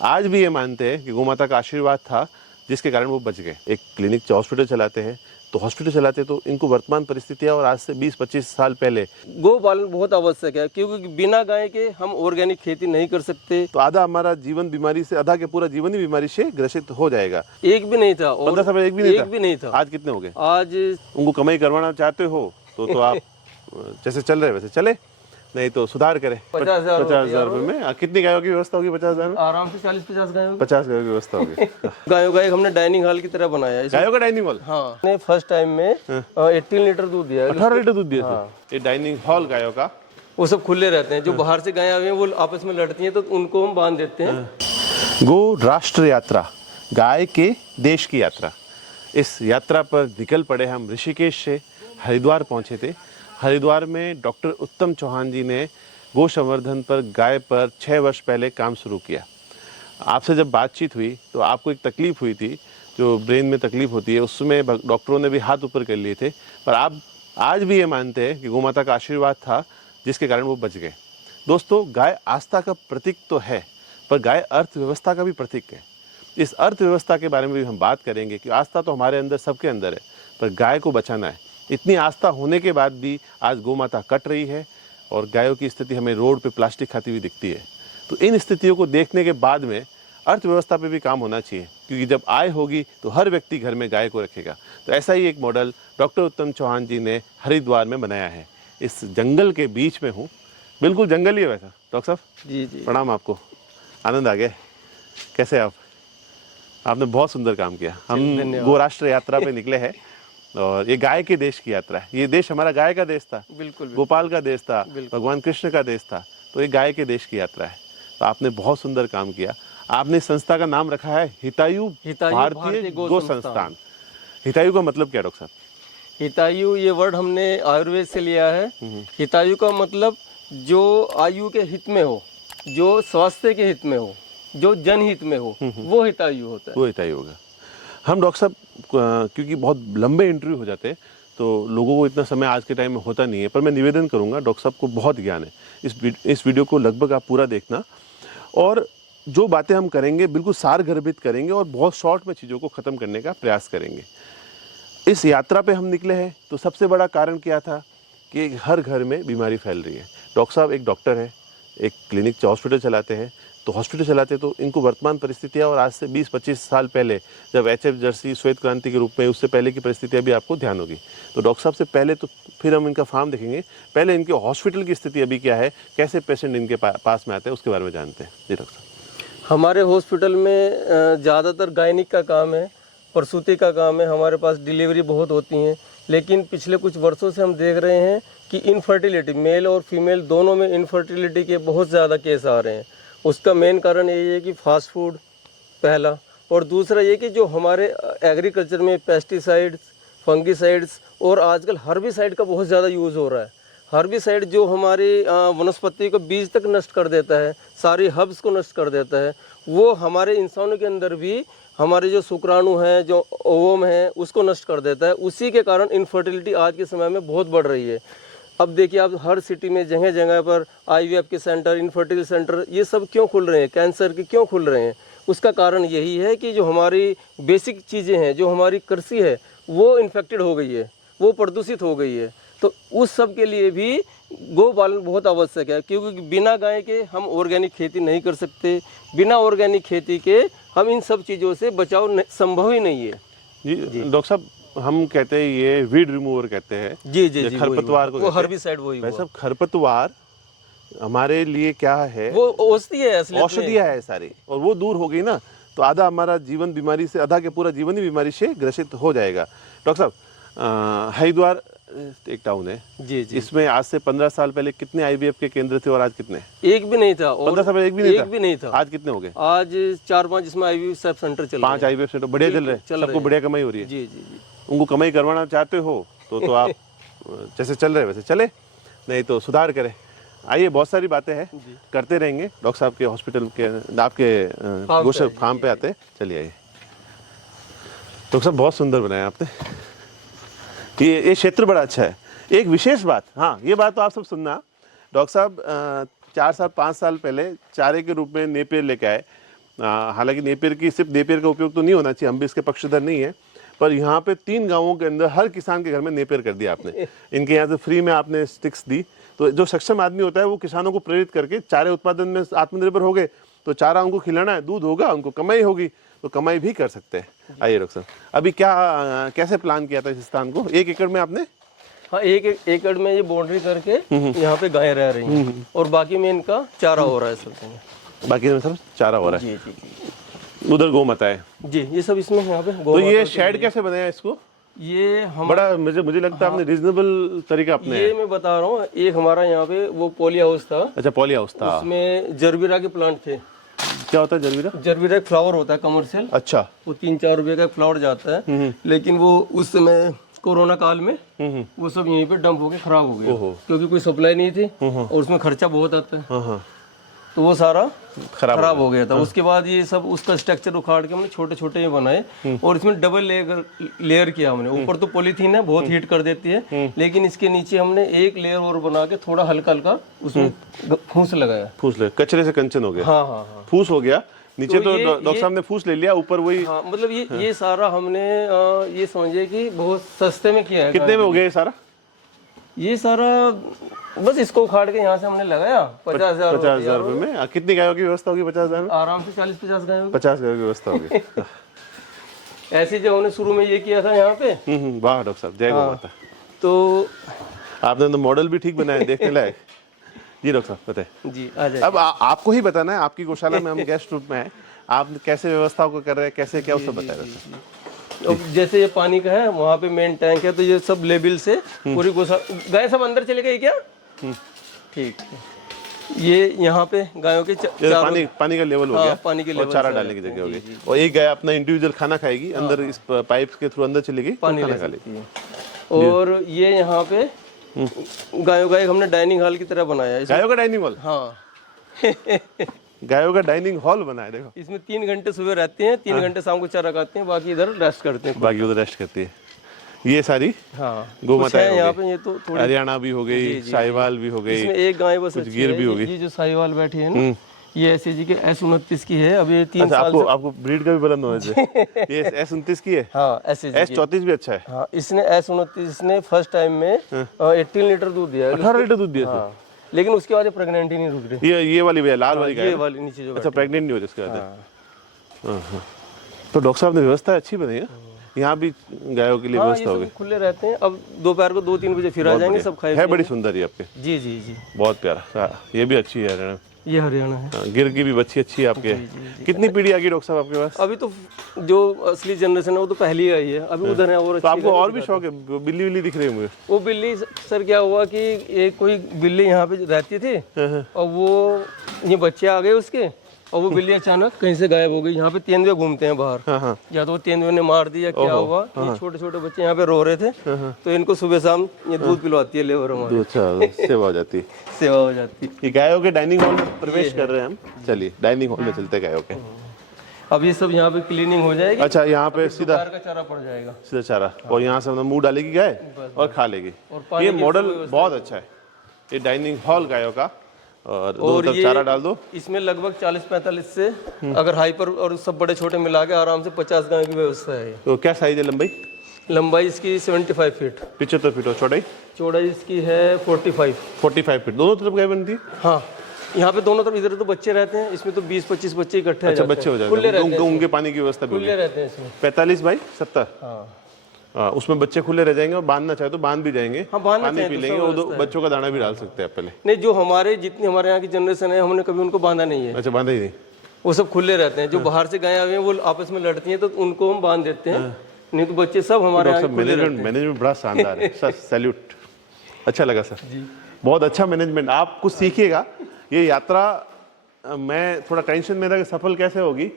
आज भी ये मानते हैं कि गोमाता का आशीर्वाद था जिसके कारण वो बच गए। एक क्लिनिक हॉस्पिटल चलाते हैं, तो हॉस्पिटल चलाते तो इनको वर्तमान परिस्थितियाँ और आज से 20-25 साल पहले गौ पालन बहुत आवश्यक है, क्योंकि बिना गाय के हम ऑर्गेनिक खेती नहीं कर सकते। तो आधा हमारा जीवन बीमारी से, आधा के पूरा जीवन ही बीमारी से ग्रसित हो जाएगा। एक भी नहीं था। 15 साल पहले एक भी नहीं था। आज कितने हो गए? आज उनको कमाई करवाना चाहते हो तो आप जैसे चल रहे वैसे चले, नहीं तो सुधार करें। 50,000 रुपए में कितनी गायों की व्यवस्था होगी? 50,000 में आराम से 40-50 गायों 50 गायों की व्यवस्था होगी। गायों का एक हमने डाइनिंग हॉल की तरह बनाया है। गायों का डाइनिंग हॉल? हाँ, ने फर्स्ट टाइम में 18 लीटर दूध दिया है। 18 लीटर दूध दिया था। ये डाइनिंग हॉल गायों का, वो सब खुले रहते हैं। जो बाहर से गायें आई हैं वो आपस में लड़ती हैं, तो उनको हम बांध देते हैं। गो राष्ट्र यात्रा, गाय के देश की यात्रा। इस यात्रा पर निकल पड़े हम। ऋषिकेश से हरिद्वार पहुंचे थे। हरिद्वार में डॉक्टर उत्तम चौहान जी ने गो संवर्धन पर, गाय पर 6 वर्ष पहले काम शुरू किया। आपसे जब बातचीत हुई तो आपको एक तकलीफ हुई थी, जो ब्रेन में तकलीफ होती है, उसमें डॉक्टरों ने भी हाथ ऊपर कर लिए थे, पर आप आज भी ये मानते हैं कि गोमाता का आशीर्वाद था जिसके कारण वो बच गए। दोस्तों, गाय आस्था का प्रतीक तो है, पर गाय अर्थव्यवस्था का भी प्रतीक है। इस अर्थव्यवस्था के बारे में भी हम बात करेंगे कि आस्था तो हमारे अंदर, सबके अंदर है, पर गाय को बचाना है। इतनी आस्था होने के बाद भी आज गोमाता कट रही है और गायों की स्थिति हमें रोड पे प्लास्टिक खाती हुई दिखती है। तो इन स्थितियों को देखने के बाद में अर्थव्यवस्था पे भी काम होना चाहिए, क्योंकि जब आय होगी तो हर व्यक्ति घर में गाय को रखेगा। तो ऐसा ही एक मॉडल डॉक्टर उत्तम चौहान जी ने हरिद्वार में बनाया है। इस जंगल के बीच में हूँ, बिल्कुल जंगल ही है वैसा। डॉक्टर साहब जी जी, प्रणाम आपको, आनंद आ गया। कैसे आप? आपने बहुत सुंदर काम किया। हम गो राष्ट्र यात्रा पे निकले हैं और ये गाय के देश की यात्रा है। ये देश हमारा गाय का देश था, बिल्कुल गोपाल का देश था, भगवान कृष्ण का देश था, तो ये गाय के देश की यात्रा है। तो आपने बहुत सुंदर काम किया। आपने संस्था का नाम रखा है हितायु भारतीय गो संस्थान। हितायु का मतलब क्या डॉक्टर साहब? हितायु ये वर्ड हमने आयुर्वेद से लिया है। हितायु का मतलब जो आयु के हित में हो, जो स्वास्थ्य के हित में हो, जो जनहित में हो, वो हितायु होता है। वो हितायु होगा। हम डॉक्टर साहब, क्योंकि बहुत लंबे इंटरव्यू हो जाते हैं तो लोगों को इतना समय आज के टाइम में होता नहीं है, पर मैं निवेदन करूंगा, डॉक्टर साहब को बहुत ज्ञान है, इस वीडियो को लगभग आप पूरा देखना, और जो बातें हम करेंगे बिल्कुल सारगर्भित करेंगे और बहुत शॉर्ट में चीज़ों को ख़त्म करने का प्रयास करेंगे। इस यात्रा पे हम निकले हैं तो सबसे बड़ा कारण क्या था कि हर घर में बीमारी फैल रही है। डॉक्टर साहब एक डॉक्टर है, एक क्लिनिक हॉस्पिटल चलाते हैं, तो हॉस्पिटल चलाते तो इनको वर्तमान परिस्थितियाँ और आज से 20-25 साल पहले जब HF जर्सी श्वेत क्रांति के रूप में, उससे पहले की परिस्थितियाँ भी आपको ध्यान होगी। तो डॉक्टर साहब से पहले तो फिर हम इनका फार्म देखेंगे, पहले इनके हॉस्पिटल की स्थिति अभी क्या है, कैसे पेशेंट इनके पास में आते हैं, उसके बारे में जानते हैं। जी डॉक्टर साहब। हमारे हॉस्पिटल में ज़्यादातर गायनिक का काम है, प्रसूति का काम है। हमारे पास डिलीवरी बहुत होती हैं, लेकिन पिछले कुछ वर्षों से हम देख रहे हैं कि इनफर्टिलिटी, मेल और फीमेल दोनों में इनफर्टिलिटी के बहुत ज़्यादा केस आ रहे हैं। उसका मेन कारण यही है कि फास्ट फूड पहला, और दूसरा ये कि जो हमारे एग्रीकल्चर में पेस्टिसाइड्स, फंगिसाइड्स और आजकल हर्बिसाइड का बहुत ज़्यादा यूज़ हो रहा है। हर्बिसाइड जो हमारी वनस्पति को बीज तक नष्ट कर देता है, सारी हर्ब्स को नष्ट कर देता है, वो हमारे इंसानों के अंदर भी हमारे जो शुक्राणु हैं, जो ओवम है, उसको नष्ट कर देता है। उसी के कारण इनफर्टिलिटी आज के समय में बहुत बढ़ रही है। अब देखिए, आप हर सिटी में जगह जगह पर IVF के सेंटर, इनफर्टिलिटी सेंटर, ये सब क्यों खुल रहे हैं, कैंसर के क्यों खुल रहे हैं? उसका कारण यही है कि जो हमारी बेसिक चीज़ें हैं, जो हमारी कृषि है, वो इन्फेक्टेड हो गई है, वो प्रदूषित हो गई है। तो उस सब के लिए भी गौ पालन बहुत आवश्यक है, क्योंकि बिना गाय के हम ऑर्गेनिक खेती नहीं कर सकते। बिना ऑर्गेनिक खेती के हम इन सब चीज़ों से बचाव संभव ही नहीं है। जी डॉक्टर साहब, हम कहते हैं ये वीड रिमूवर कहते हैं। जी जी जी, खरपतवार को, वो हर्बिसाइड वही। वैसे खरपतवार हमारे लिए क्या है? वो औषधि है, औषधियाँ है सारी, और वो दूर हो गई ना तो आधा हमारा जीवन बीमारी से, आधा के पूरा जीवन ही बीमारी से ग्रसित हो जाएगा। डॉक्टर साहब, हरिद्वार एक टाउन है जी जी, इसमें आज से 15 साल पहले कितने IVF के केंद्र थे और आज कितने? एक भी नहीं था। 15 साल पहले एक भी नहीं था। आज कितने हो गए? आज 4-5 इसमें IVF सेंटर चल रहे हैं। 5 IVF सेंटर बढ़िया चल रहे हैं, सबको बढ़िया कमाई हो रही है। जी जी जी, उनको कमाई करवाना चाहते हो तो आप जैसे चल रहे वैसे चले, नहीं तो सुधार करें। आइए, बहुत सारी बातें हैं, करते रहेंगे। डॉक्टर साहब के हॉस्पिटल के, आपके गोशत फार्म पे आते हैं। चलिए आइए। डॉक्टर साहब, बहुत सुंदर बनाया आपने। ये क्षेत्र बड़ा अच्छा है। एक विशेष बात, हाँ ये बात तो आप सब सुनना, डॉक्टर साहब 4 साल 5 साल पहले चारे के रूप में नेपियर लेके आए, हालांकि नेपियर की सिर्फ नेपियर का उपयोग तो नहीं होना चाहिए, हम भी इसके पक्षधर नहीं है, पर यहाँ पे 3 गांवों के अंदर हर किसान के घर में नेपियर कर दिया आपने। इनके यहाँ से फ्री में आपने स्टिक्स दी, तो जो सक्षम आदमी होता है वो किसानों को प्रेरित करके चारे उत्पादन में आत्मनिर्भर हो गए, तो चारा उनको खिलाना है, दूध होगा, उनको कमाई होगी, तो कमाई भी कर सकते हैं। आइए डॉक्टर साहब, अभी कैसे प्लान किया था इस स्थान को? 1 एकड़ में आपने? हाँ, 1 एकड़ में ये बाउंड्री करके यहाँ पे गायें रह रही हैं और बाकी में इनका चारा हो रहा है सब। बाकी में सब चारा हो रहा है। जी जी उधर गौ माता है जी, ये सब इसमें यहाँ पे तो ये शेड कैसे बनाया इसको? ये हम बड़ा मुझे लगता है आपने रीजनेबल तरीका अपने। ये मैं बता रहा हूँ, एक हमारा यहाँ पे वो पॉली हाउस था। अच्छा, पॉली हाउस था। उसमें जरबीरा के प्लांट थे। क्या होता है जरबीरा? जरबीरा एक फ्लावर होता है कमर्शियल। अच्छा। वो 3-4 रुपए का फ्लावर जाता है, लेकिन वो उस समय कोरोना काल में वो सब यहीं पे डंप होके खराब हो गया, क्योंकि कोई सप्लाई नहीं थी और उसमें खर्चा बहुत आता है, तो वो सारा खराब हो गया था। उसके बाद ये सब उसका स्ट्रक्चर उखाड़ के हमने छोटे छोटे ये बनाए और इसमें डबल लेयर किया हमने। ऊपर तो पॉलीथीन है, बहुत हीट कर देती है, लेकिन इसके नीचे हमने एक लेयर और बना के थोड़ा हल्का हल्का उसमें फूस लगाया। फूस ले, कचरे से कंचन हो गया। हाँ हाँ हाँ, फूस हो गया नीचे। तो डॉक्टर साहब ने फूस ले लिया, ऊपर वही। हाँ, मतलब ये सारा हमने ये समझिए कि बहुत सस्ते में किया है। कितने में हो गया ये सारा? ये सारा बस इसको उखाड़ के यहाँ से हमने लगाया 50,000 रुपए में। कितनी गायों की व्यवस्था होगी 50,000 में? आराम से 40-50 गायों। 50 गायों की व्यवस्था होगी। ऐसे जब हमने शुरू में ये किया था यहाँ पे। वाह डॉक्टर साहब, जय गौ माता। तो आपने तो मॉडल भी ठीक बनाया, देखने लायक। जी डॉक्टर साहब बताए जी, आ जाए। अब आपको ही बताना है, आपकी गौशाला में हम गेस्ट रूप में हैं, आप कैसे व्यवस्थाओं को कर रहे हैं, कैसे क्या, उससे बताया। अब जैसे ये पानी का है, वहाँ पे मेन टैंक है, तो ये सब लेवल से पूरी गौशाला। गाय सब अंदर चले गई क्या? ठीक। ये यहाँ पे गायों के पानी का लेवल हो गया, पानी के लेवल और चारा डालने की जगह हो गई, और एक गाय अपना इंडिविजुअल खाना खाएगी अंदर, इस पाइप के थ्रू अंदर चली गई, पानी खा लेगी। और ये यहाँ पे गायों का एक हमने डाइनिंग हॉल की तरह बनाया है। गायों का डाइनिंग हॉल? हाँ। गायों का डाइनिंग हॉल बनाया। देखो, इसमें 3 घंटे सुबह रहते हैं, 3 घंटे शाम को चारा खाते हैं, बाकी इधर रेस्ट करते हैं। बाकी उधर रेस्ट करती है। ये सारी गौ माता है यहाँ पे। ये तो थोड़ी हरियाणा भी हो गई, साहिवाल भी हो गई, इसमें एक गाय बस कुछ गिर भी हो गई। ये जो साहिवाल बैठी है ना, ये SAG के S29 की है। अब ये 3 साल से आपको ब्रीड का भी पता नॉलेज है। ये S29 की है। हाँ, SAG S34 भी अच्छा है। हाँ, इसने S29 ने फर्स्ट टाइम में 18 लीटर दूध दिया। 18 लीटर दूध दिया था, लेकिन उसके बाद प्रेग्नेंट ही नहीं रुक रही। ये वाली भैया लाल वाली गाय, ये वाली नीचे जो। अच्छा, प्रेग्नेंट नहीं हो रही उसके बाद। तो डॉक्टर साहब ने व्यवस्था अच्छी बनाई है यहाँ भी, गायों के लिए व्यवस्था होगी। खुले रहते हैं। अब दोपहर को 2-3 बजे फिर आ जाएंगे, सब खाए। है बड़ी सुंदर ये आपके। जी जी जी, बहुत प्यारा। ये भी अच्छी है हरियाणा। ये हरियाणा है। गिर की भी बच्ची अच्छी है आपके। कितनी पीढ़ी आ गई डॉक्टर साहब आपके पास? अभी तो जो असली जनरेशन है वो तो पहली आई है, अभी उधर है। और तो आपको और भी शौक है? बिल्ली बिल्ली दिख रही है मुझे। वो बिल्ली सर, क्या हुआ कि एक कोई बिल्ली यहाँ पे रहती थी और वो ये बच्चे आ गए उसके, और वो बिल्ली अचानक कहीं से गायब हो गई। यहाँ पे तेंदुए घूमते हैं बाहर, या तो वो तेंदुए ने मार दिया, क्या हुआ। ये छोटे छोटे बच्चे यहाँ पे रो रहे थे, तो इनको सुबह शाम ये दूध पिलवाती है लेबर हमारी। अच्छा, सेवा हो जाती है। सेवा हो जाती है। ये गायों के डाइनिंग हॉल में प्रवेश कर रहे हैं हम। चलिए डाइनिंग हॉल में चलते हैं गायों के। अब ये सब यहाँ पे क्लीनिंग हो जाएगी। अच्छा, यहाँ पे सीधा का चारा पड़ जाएगा, सीधा चारा, और यहाँ से मुंह डालेगी गाय और खा लेगी। ये मॉडल बहुत अच्छा है, ये डाइनिंग हॉल गायों का। और दोनों तरफ चारा डाल दो। इसमें लगभग 40-45 से, अगर हाइपर और सब बड़े छोटे मिला के आराम से 50 गाय की व्यवस्था है। तो क्या साइज है? लंबाई इसकी 75 फीट, 75 फीट, और चौड़ाई इसकी है 45 फीट। दोनों तरफ गाय बनती है? हाँ, यहाँ पे दोनों तरफ। इधर तो बच्चे रहते हैं, इसमें तो 20-25 बच्चे इकट्ठे। अच्छा, बच्चे हो जाते हैं, उनके पानी की व्यवस्था भी खुले रहते हैं इसमें। 45 बाई 70। हाँ, उसमें बच्चे खुले रह जाएंगे, और बांधना चाहे तो बांध भी जाएंगे। हाँ, पानी पी लेंगे, और बच्चों का दाना भी डाल सकते हैं पहले। नहीं, जो हमारे जितनी हमारे यहाँ की जनरेशन है, हमने कभी उनको बांधा नहीं है। अच्छा, बांधा ही नहीं। वो सब खुले रहते हैं। जो बाहर से गाय आए हैं वो आपस में लड़ती हैं, तो उनको हम बांध देते हैं, नहीं तो बच्चे सब हमारे यहाँ खुले रहते हैं। मैनेजमेंट बड़ा शानदार है सर, सैल्यूट। अच्छा लगा सर, बहुत अच्छा मैनेजमेंट। आप कुछ सीखिएगा। ये यात्रा मैं थोड़ा टेंशन में था कि सफल कैसे होगी।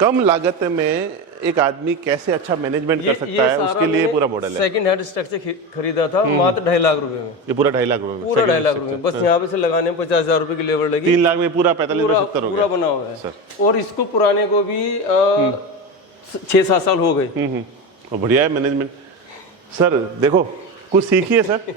कम लागत में एक आदमी कैसे अच्छा मैनेजमेंट कर सकता है, उसके लिए पूरा मॉडल है। सेकंड हैंड स्ट्रक्चर खरीदा था मात्र 2.5 लाख रुपए में। ये पूरा 2.5 लाख रुपए में? पूरा 2.5 लाख रुपए में। बस यहाँ पे से लगाने में 50,000 रुपए की लेबर लगी। 3 लाख में पूरा 45-70 हो पूरा गया बना हुआ है सर। और इसको पुराने को भी 6-7 साल हो गए। और बढ़िया है मैनेजमेंट सर। देखो, कुछ सीखिए सर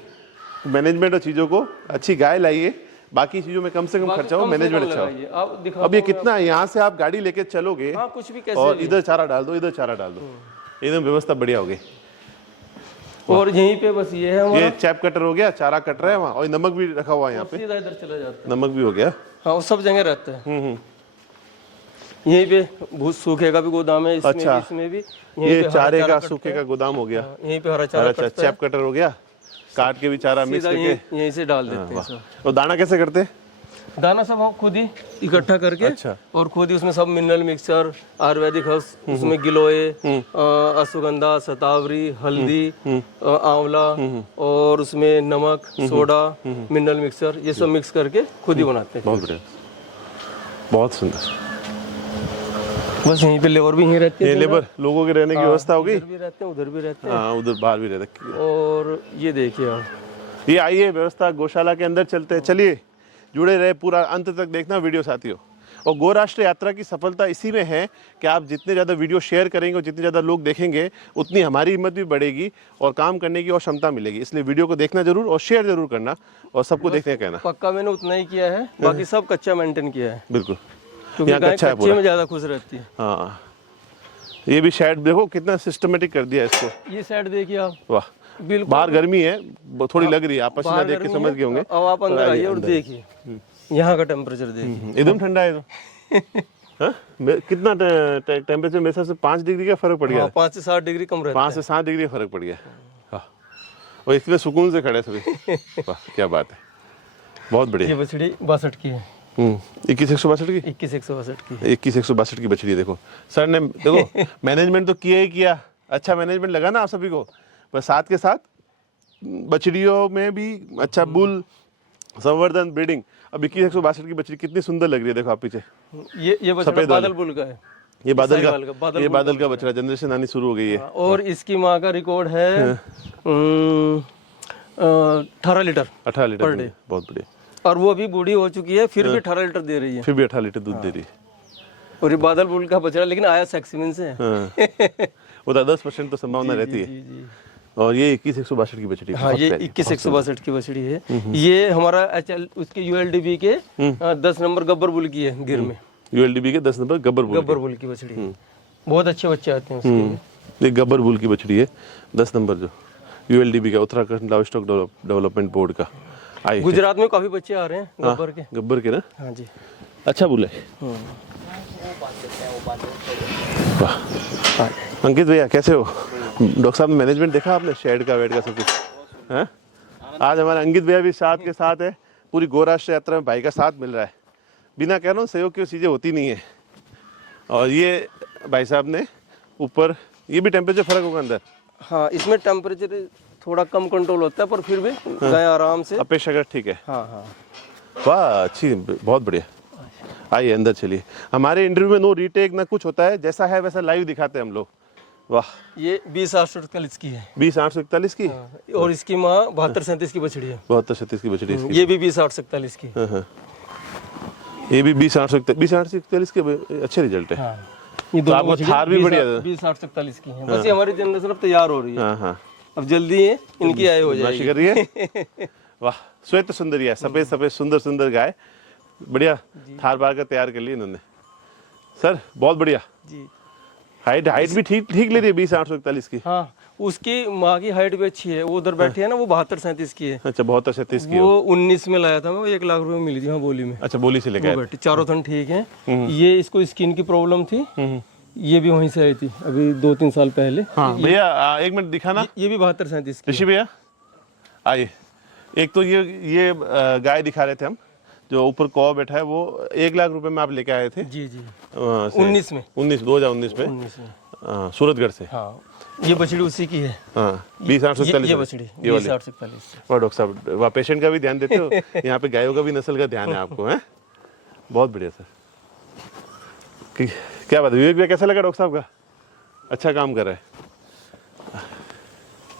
मैनेजमेंट और चीज़ों को। अच्छी गाय लाइए, बाकी चीजों में कम से कम खर्चा हो, कम से मैनेजमेंट कम अच्छा हो। लगाइए। आप दिखाओ अब ये कितना है, यहाँ से आप गाड़ी लेके चलोगे हाँ कुछ भी कैसे और भी। इधर चारा डाल दो, इधर चारा डाल दो, एकदम व्यवस्था बढ़िया हो गई। और यहीं पे बस ये है हमारा, ये चैप कटर हो गया, चारा कट रहा है वहाँ, और नमक भी रखा हुआ है यहाँ पे, सीधा इधर चला जाता है। नमक भी हो गया। हाँ वो सब जगह रहता है। यहीं पे भूस सूखे का भी गोदाम है, इसमें अच्छा। भी, इसमें भी। यहीं ये पे हरा चारे चारा का कटता सूखे है। का गोदाम हो गया। हाँ, यहीं पे हरा चारा अच्छा, कटता है। चैप कटर हो गया, काट के भी चारा मिक्स सीधा करके। यहीं से डाल देते हैं सब। और दाना कैसे करते हैं? दाना सब हम खुद ही इकट्ठा करके अच्छा। और खुद ही उसमें सब मिनरल मिक्सचर, आयुर्वेदिक हर्ब्स, उसमें गिलोय, अश्वगंधा, शतावरी, हल्दी, आंवला और उसमें नमक, सोडा, मिनरल मिक्सचर, ये सब मिक्स करके खुद ही बनाते हैं। बहुत बढ़िया, बहुत सुंदर। बस यहीं पे लेबर भी यहीं रहते ये हैं, लेबर लोगों के रहने की व्यवस्था हो गई। इधर भी रहते हैं, उधर भी रहते हैं। हाँ, उधर बाहर भी रहते हैं। और ये देखिए आप, ये आइए व्यवस्था गौशाला के अंदर चलते हैं। चलिए जुड़े रहे, पूरा अंत तक देखना वीडियो साथियों। और गो राष्ट्र यात्रा की सफलता इसी में है कि आप जितने ज़्यादा वीडियो शेयर करेंगे और जितने ज़्यादा लोग देखेंगे, उतनी हमारी हिम्मत भी बढ़ेगी और काम करने की और क्षमता मिलेगी। इसलिए वीडियो को देखना जरूर और शेयर जरूर करना और सबको देखने का कहना। पक्का मैंने उतना ही किया है, बाकी सब कच्चा मेंटेन किया है, बिल्कुल, क्योंकि यहाँ गाय कच्चा है कच्चे पूरा। में ज्यादा खुश रहती है। हाँ, ये भी शेड देखो कितना सिस्टमेटिक कर दिया इसको। ये साइड देखिए आप, वाह, बिल्कुल बाहर गर्मी है, थोड़ी लग रही है, आप पसीना बाहर देख के गर्मी समझ है। गए होंगे। अब आप अंदर आइए और देखिए यहाँ का टेम्परेचर देखिए। एकदम ठंडा है तो। हाँ? कितना टेम्परेचर मेरे हिसाब से 5 डिग्री का फर्क पड़ गया। हाँ, 5 से 7 डिग्री कम रहता 5 से 7 डिग्री का फर्क पड़ गया। हाँ, और इसमें सुकून से खड़े सभी। वाह, क्या बात है, बहुत है। बढ़िया। ये बछड़ी 62 की है। 21,162 की, 21,162 की है। 21,162 की बछड़ी है। देखो सर ने, देखो मैनेजमेंट तो किया ही किया, अच्छा मैनेजमेंट लगा ना आप सभी को, पर साथ के साथ बछड़ियों में भी अच्छा बुल संवर्धन ब्रीडिंग। अब 21,162 की बछड़ी कितनी सुंदर लग रही है, देखो आप पीछे। ये बछड़ा सफेद वाली। बादल बुल का है। ये बादल साहिवाल का, का, बादल ये बुल बादल का बछड़ा जनरेशन आनी शुरू हो गई है। और इसकी माँ का रिकॉर्ड है 18 लीटर 18 लीटर per दूध, day। बहुत बढ़िया। और वो अभी बूढ़ी हो चुकी है, फिर भी 18 लीटर दे रही है। फिर भी 18 लीटर दूध दे रही है। और ये बादल बुल का बछड़ा, लेकिन आया सेक्सीमेन से है। हाँ। वो तो 10% तो संभावना रहती है। जी जी। और ये 21,162 की बछड़ी हाँ, ये 21,162 की बछड़ी है। ये हमारा HL उसके ULDB के 10 नंबर गब्बर बुल की है गिर में। ULDB के 10 number Gabbar bull Gabbar bull की बछड़ी है। बहुत अच्छे बच्चे आते हैं उसके। ये गब्बर बुल की बछड़ी है 10 नंबर, जो ULDB का, Uttarakhand live stock development board का। आई गुजरात में काफी बच्चे आ रहे हैं गब्बर के। गब्बर के ना, हाँ जी। अच्छा बुल है। वाह, अंकित भैया कैसे हो? डॉक्टर साहब मैनेजमेंट देखा आपने, शेड का वेड का सब कुछ है। आज हमारे अंकित भैया भी साथ के साथ है। पूरी गो राष्ट्र यात्रा में भाई का साथ मिल रहा है। बिना कह रहा हूँ सहयोग की चीज़ें होती नहीं है। और ये भाई साहब ने ऊपर, ये भी टेम्परेचर फर्क होगा अंदर? हाँ, इसमें टेम्परेचर थोड़ा कम कंट्रोल होता है, पर फिर भी गाय आराम से। अपेक्षाकृत ठीक है। हाँ हाँ। वाह, अच्छी, बहुत बढ़िया। आइए अंदर चलिए। हमारे इंटरव्यू में नो रीटेक ना कुछ होता है, जैसा है वैसा लाइव दिखाते हैं हम लोग। वाह, ये 20,841 की है। 20,841 की। और इसकी माँ 7237 की बछड़ी है। 7237 की बछड़ी इसकी। ये भी 20,841 की। हाँ, हाँ। ये भी 20,841 के अच्छे रिजल्ट है। हाँ, ये तो आपको थार भी बढ़िया था। 20,841 की है। बस ये हमारी जनरेशन अब तैयार हो रही है। हाँ हाँ, अब जल्दी है इनकी आय हो बदमाशी जाएगी। कर रही है। वाह, श्वेत सुंदरिया, सफेद सफेद सुंदर सुंदर गाय, बढ़िया थार बार का तैयार कर लिया इन्होंने। सर बहुत बढ़िया। जी। हाइट भी ठीक ठीक ले रही है 20,841 की। हाँ, उसकी माँ की हाइट भी अच्छी है। वो उधर बैठी है ना, वो 7237 की है। अच्छा, 7237 की। वो 19 में लाया था मैं, वो 1 लाख रुपए में मिली थी। हाँ, बोली में। अच्छा, बोली से लेके वो आए। बैठी, चारों थन ठीक है। ये इसको स्किन की प्रॉब्लम थी, ये भी वहीं से आई थी अभी 2-3 साल पहले। हाँ भैया, एक मिनट दिखाना। ये भी 7237 की। ऋषि भैया आइए। एक तो ये गाय दिखा रहे थे हम, जो ऊपर कौ बैठा है, वो 1 लाख रुपए में आप लेके आए थे। जी जी। 2019 में 19 में। सूरतगढ़ से। हाँ, ये बछड़ी उसी की है। हाँ, 20,841। ये बछड़ी ये वाली। 20,841। वाह डॉक्टर साहब, वाह, पेशेंट का भी ध्यान देते हो। यहाँ पे गायों का भी नस्ल का ध्यान है आपको, है? बहुत बढ़िया सर। क्या बात है, विवेक भैया कैसा लगा डॉक्टर साहब का? अच्छा काम कर रहा है,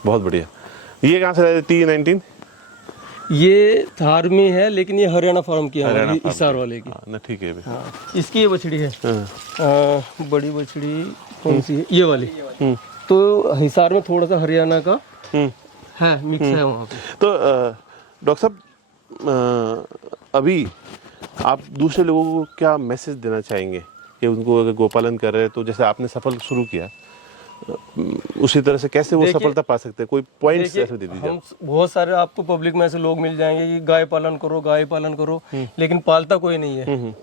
बहुत बढ़िया। ये कहाँ से लाए थे T19? ये थार में है, लेकिन ये हरियाणा फार्म की है, हरियाणा हिसार वाले की। हाँ, ना ठीक है भैया। हाँ, इसकी ये बछड़ी है। हाँ। बड़ी बछड़ी कौन सी है? ये वाली। तो हिसार में थोड़ा सा हरियाणा का है, मिक्स है वहाँ पे। तो डॉक्टर साहब, अभी आप दूसरे लोगों को क्या मैसेज देना चाहेंगे कि उनको अगर गोपालन कर रहे हैं तो जैसे आपने सफल शुरू किया, उसी तरह से कैसे वो देखिए- सफलता पा सकते हैं? कोई पॉइंट्स देखिए, ऐसे दे दीजिए। हम बहुत सारे आपको पब्लिक में ऐसे लोग मिल जाएंगे कि गाय पालन करो, गाय पालन करो, लेकिन पालता कोई नहीं है।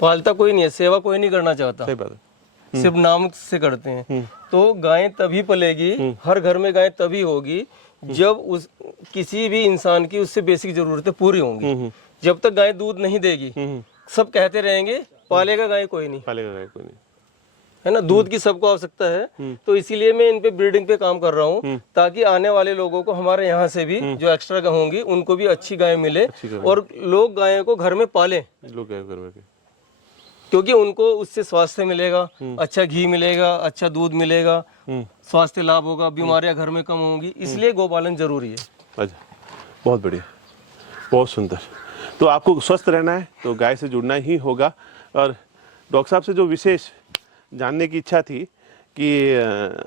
पालता कोई नहीं है, सेवा कोई नहीं करना चाहता, सही बात है। सिर्फ नाम से करते हैं। तो गाय तभी पलेगी, हर घर में गाय तभी होगी जब उस किसी भी इंसान की उससे बेसिक जरूरतें पूरी होंगी। जब तक गाय दूध नहीं देगी, सब कहते रहेंगे पालेगा गाय कोई नहीं, पालेगा गाय कोई नहीं। है ना। दूध की सबको आवश्यकता है, तो इसीलिए मैं इन पे ब्रीडिंग पे काम कर रहा हूँ, ताकि आने वाले लोगों को हमारे यहाँ से भी जो एक्स्ट्रा गाय होंगी उनको भी अच्छी गाय मिले और लोग गायों को घर में पालें, लोग गाय घर में के। क्योंकि उनको उससे स्वास्थ्य मिलेगा, अच्छा घी मिलेगा, अच्छा दूध मिलेगा, स्वास्थ्य लाभ होगा, बीमारियां घर में कम होंगी, इसलिए गोपालन जरूरी है। अच्छा, बहुत बढ़िया, बहुत सुंदर। तो आपको स्वस्थ रहना है तो गाय से जुड़ना ही होगा। और डॉक्टर साहब से जो विशेष जानने की इच्छा थी कि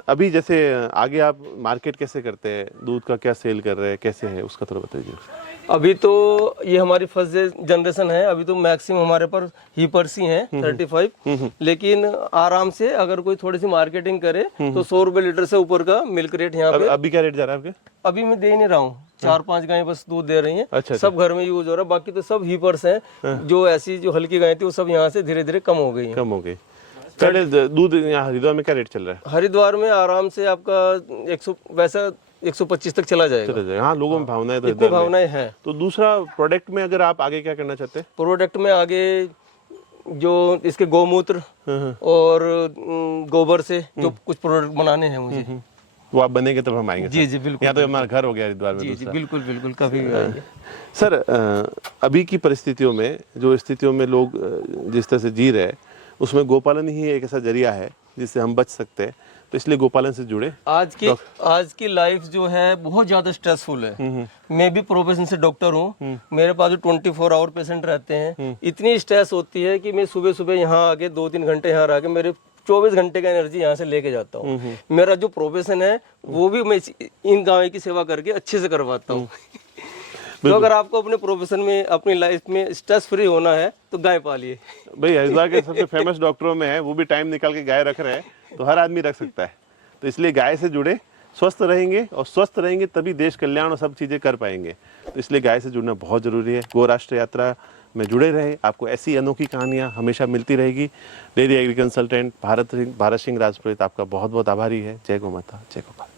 अभी जैसे आगे आप मार्केट कैसे करते हैं, दूध का क्या सेल कर रहे हैं, कैसे है, उसका थोड़ा बताइए। अभी तो ये हमारी फर्स्ट जनरेशन है, अभी तो मैक्सिमम हमारे पर हीपर्स ही हैं 35, लेकिन आराम से अगर कोई थोड़ी सी मार्केटिंग करे तो 100 रुपए लीटर से ऊपर का मिल्क रेट यहाँ पे। अभी क्या रेट जा रहा है आपके? अभी मैं दे नहीं रहा हूँ, 4-5 गायें बस दूध दे रही हैं। अच्छा, सब घर में यूज हो रहा है, बाकी तो सब हीपर्स हैं। जो ऐसी जो हल्की गायें थी वो सब यहाँ से धीरे धीरे कम हो गई हैं। कम हो गई। पहले दूध यहाँ हरिद्वार में क्या रेट चल रहा है? हरिद्वार में आराम से आपका 100 वैसा 125 तक चला जाएगा। हाँ, लोगों में भावनाएं तो इतनी भावनाएं हैं। तो दूसरा प्रोडक्ट में अगर आप आगे क्या करना चाहते हैं? प्रोडक्ट में आगे जो इसके गौमूत्र और गोबर से जो कुछ प्रोडक्ट बनाने हैं मुझे, वो आप बनेंगे तब हम आएंगे। जी जी बिल्कुल। यहाँ तो हमारा घर हो गया हरिद्वार में। जी जी बिल्कुल बिल्कुल, कभी भी आएंगे। सर, अभी की परिस्थितियों में जो स्थितियों में लोग जिस तरह से जी रहे हैं, उसमें गोपालन ही एक ऐसा जरिया है जिससे हम बच सकते हैं, तो इसलिए गोपालन से जुड़े। आज की लाइफ जो है बहुत ज्यादा स्ट्रेसफुल है। मैं भी प्रोफेशन से डॉक्टर हूँ, मेरे पास जो 24 आवर पेशेंट रहते हैं, इतनी स्ट्रेस होती है कि मैं सुबह सुबह यहाँ आके 2-3 घंटे यहाँ आके मेरे 24 घंटे का एनर्जी यहाँ से लेके जाता हूँ। मेरा जो प्रोफेशन है वो भी मैं इन गायों की सेवा करके अच्छे से करवाता हूँ। तो अगर आपको अपने प्रोफेशन में, अपनी लाइफ में स्ट्रेस फ्री होना है तो गाय पालिए। भाई, हरिद्वार के सबसे फेमस डॉक्टरों में है, वो भी टाइम निकाल के गाय रख रहे हैं, तो हर आदमी रख सकता है। तो इसलिए गाय से जुड़े, स्वस्थ रहेंगे, और स्वस्थ रहेंगे तभी देश कल्याण और सब चीज़ें कर पाएंगे। तो इसलिए गाय से जुड़ना बहुत ज़रूरी है। गो राष्ट्र यात्रा में जुड़े रहे, आपको ऐसी अनोखी कहानियाँ हमेशा मिलती रहेगी। Dairy agri consultant Bharat Singh Rajpurohit आपका बहुत बहुत आभारी है। जय गौ माता, जय गोपाल।